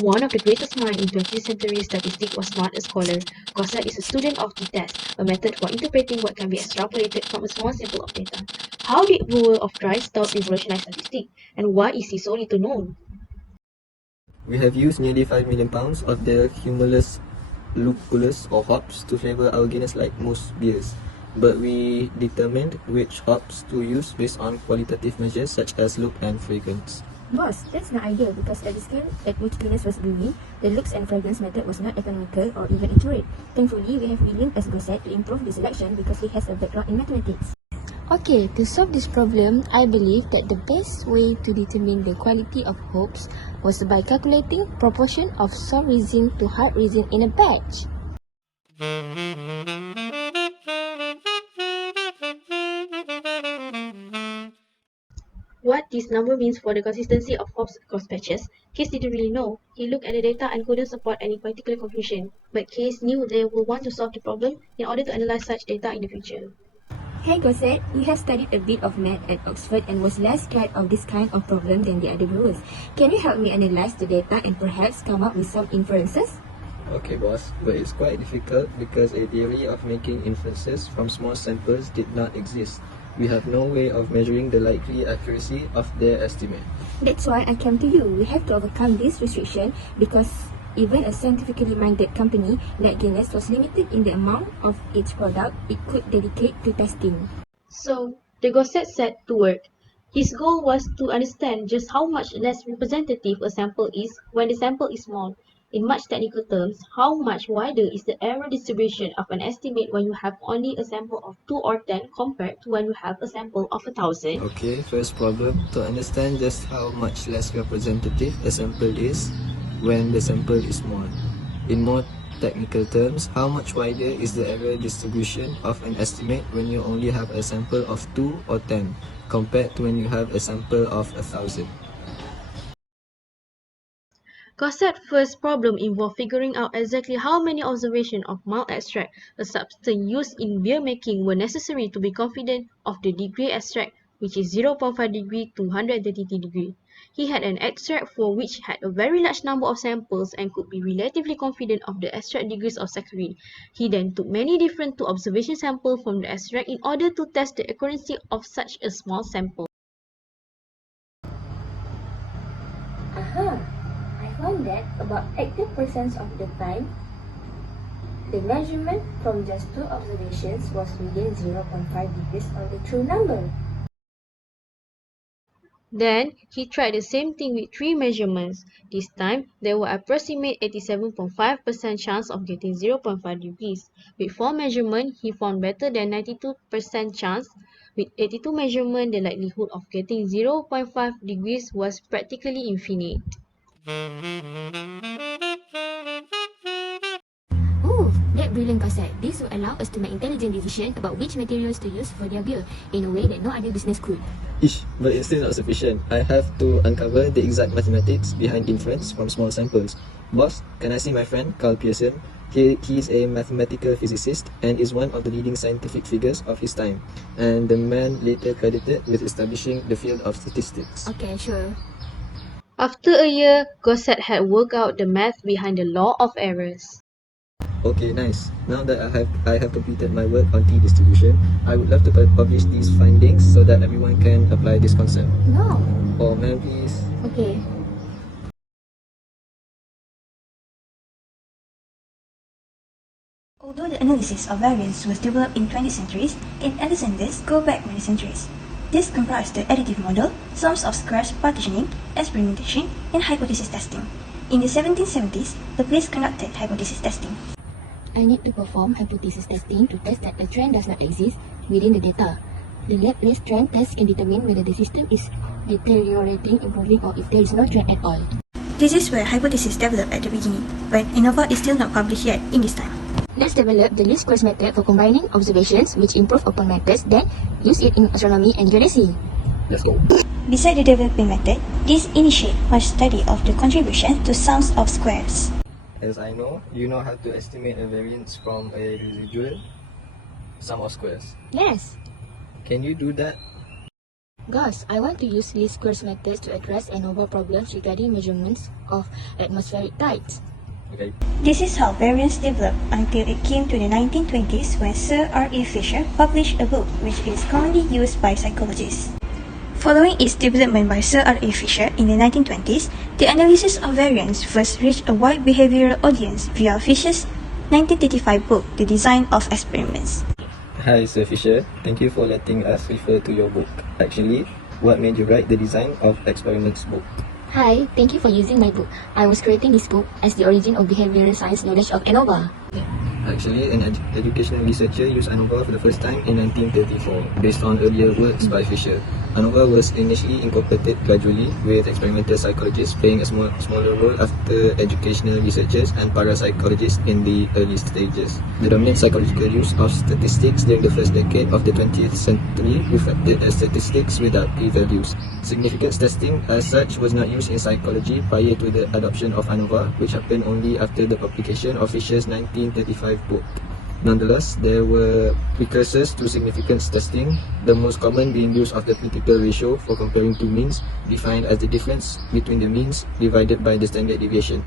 One of the greatest minds in 20th century statistics was not a scholar. Gossett is a student of the test, a method for interpreting what can be extrapolated from a small sample of data. How did Rule of Dry Stout revolutionize statistics, and why is he so little known? We have used nearly 5 million pounds of the humulus lupulus or hops to flavor our Guinness like most beers. But we determined which hops to use based on qualitative measures such as look and fragrance. Boss, that's not ideal because at the scale at which Guinness was brewing, the looks and fragrance method was not economical or even accurate. Thankfully, we have William as Gossett to improve the selection because he has a background in mathematics. Okay, to solve this problem, I believe that the best way to determine the quality of hops was by calculating proportion of soft resin to hard resin in a batch. What this number means for the consistency of hops across batches, Case didn't really know. He looked at the data and couldn't support any particular conclusion. But Case knew they would want to solve the problem in order to analyze such data in the future. Hey Gossett, you have studied a bit of math at Oxford and was less scared of this kind of problem than the other brewers. Can you help me analyze the data and perhaps come up with some inferences? Okay, boss, but it's quite difficult because a theory of making inferences from small samples did not exist. We have no way of measuring the likely accuracy of their estimate. That's why I came to you. We have to overcome this restriction because even a scientifically minded company like Guinness was limited in the amount of its product it could dedicate to testing. So, the Gossett set to work. His goal was to understand just how much less representative a sample is when the sample is small. In much technical terms, how much wider is the error distribution of an estimate when you have only a sample of 2 or 10 compared to when you have a sample of 1,000? Okay, first problem, to understand just how much less representative a sample is when the sample is small. In more technical terms, how much wider is the error distribution of an estimate when you only have a sample of 2 or 10 compared to when you have a sample of 1,000? Gossett's first problem involved figuring out exactly how many observations of malt extract, a substance used in beer making, were necessary to be confident of the degree extract, which is 0.5 degree to 133 degree. He had an extract for which had a very large number of samples and could be relatively confident of the extract degrees of saccharin. He then took many different 2 observation samples from the extract in order to test the accuracy of such a small sample. Aha! I found that about 80% of the time, the measurement from just 2 observations was within 0.5 degrees of the true number. Then, he tried the same thing with 3 measurements. This time, there were approximate 87.5% chance of getting 0.5 degrees. With 4 measurements, he found better than 92% chance. With 82 measurements, the likelihood of getting 0.5 degrees was practically infinite. Oh, that brilliant Gossett. This will allow us to make intelligent decisions about which materials to use for their beer in a way that no other business could. But it's still not sufficient. I have to uncover the exact mathematics behind inference from small samples. Boss, can I see my friend Carl Pearson? He is a mathematical physicist and is one of the leading scientific figures of his time, and the man later credited with establishing the field of statistics. Okay, sure. After a year, Gossett had worked out the math behind the law of errors. Okay, nice. Now that I have completed my work on T distribution, I would love to publish these findings so that everyone can apply this concept. No. Oh man, please. Okay. Although the analysis of variance was developed in 20th centuries, its antecedents go back many centuries. This comprised the additive model, sums of squares partitioning, experimentation, and hypothesis testing. In the 1770s, the place conducted hypothesis testing. I need to perform hypothesis testing to test that a trend does not exist within the data. The lab-based trend test can determine whether the system is deteriorating, improving, or if there is no trend at all. This is where hypothesis developed at the beginning, but ANOVA is still not published yet in this time. Let's develop the least squares method for combining observations which improve upon methods, then use it in astronomy and geodesy. Let's go. Beside the developing method, this initiates much study of the contribution to sums of squares. As I know, you know how to estimate a variance from a residual sum of squares. Yes. Can you do that? Gus, I want to use least squares methods to address ANOVA problems regarding measurements of atmospheric tides. Okay. This is how variance developed until it came to the 1920s when Sir R.A. Fisher published a book which is commonly used by psychologists. Following its development by Sir R.A. Fisher in the 1920s, the analysis of variance first reached a wide behavioral audience via Fisher's 1935 book, The Design of Experiments. Hi, Sir Fisher. Thank you for letting us refer to your book. Actually, what made you write the Design of Experiments book? Hi, thank you for using my book. I was creating this book as the origin of behavioral science knowledge of ANOVA. Actually, an educational researcher used ANOVA for the first time in 1934, based on earlier works by Fisher. ANOVA was initially incorporated gradually, with experimental psychologists playing a smaller role after educational researchers and parapsychologists in the early stages. The dominant psychological use of statistics during the first decade of the 20th century reflected as statistics without p-values. Significance testing as such was not used in psychology prior to the adoption of ANOVA, which happened only after the publication of Fisher's 1935 book. Nonetheless, there were precursors to significance testing, the most common being use of the critical ratio for comparing two means, defined as the difference between the means divided by the standard deviation.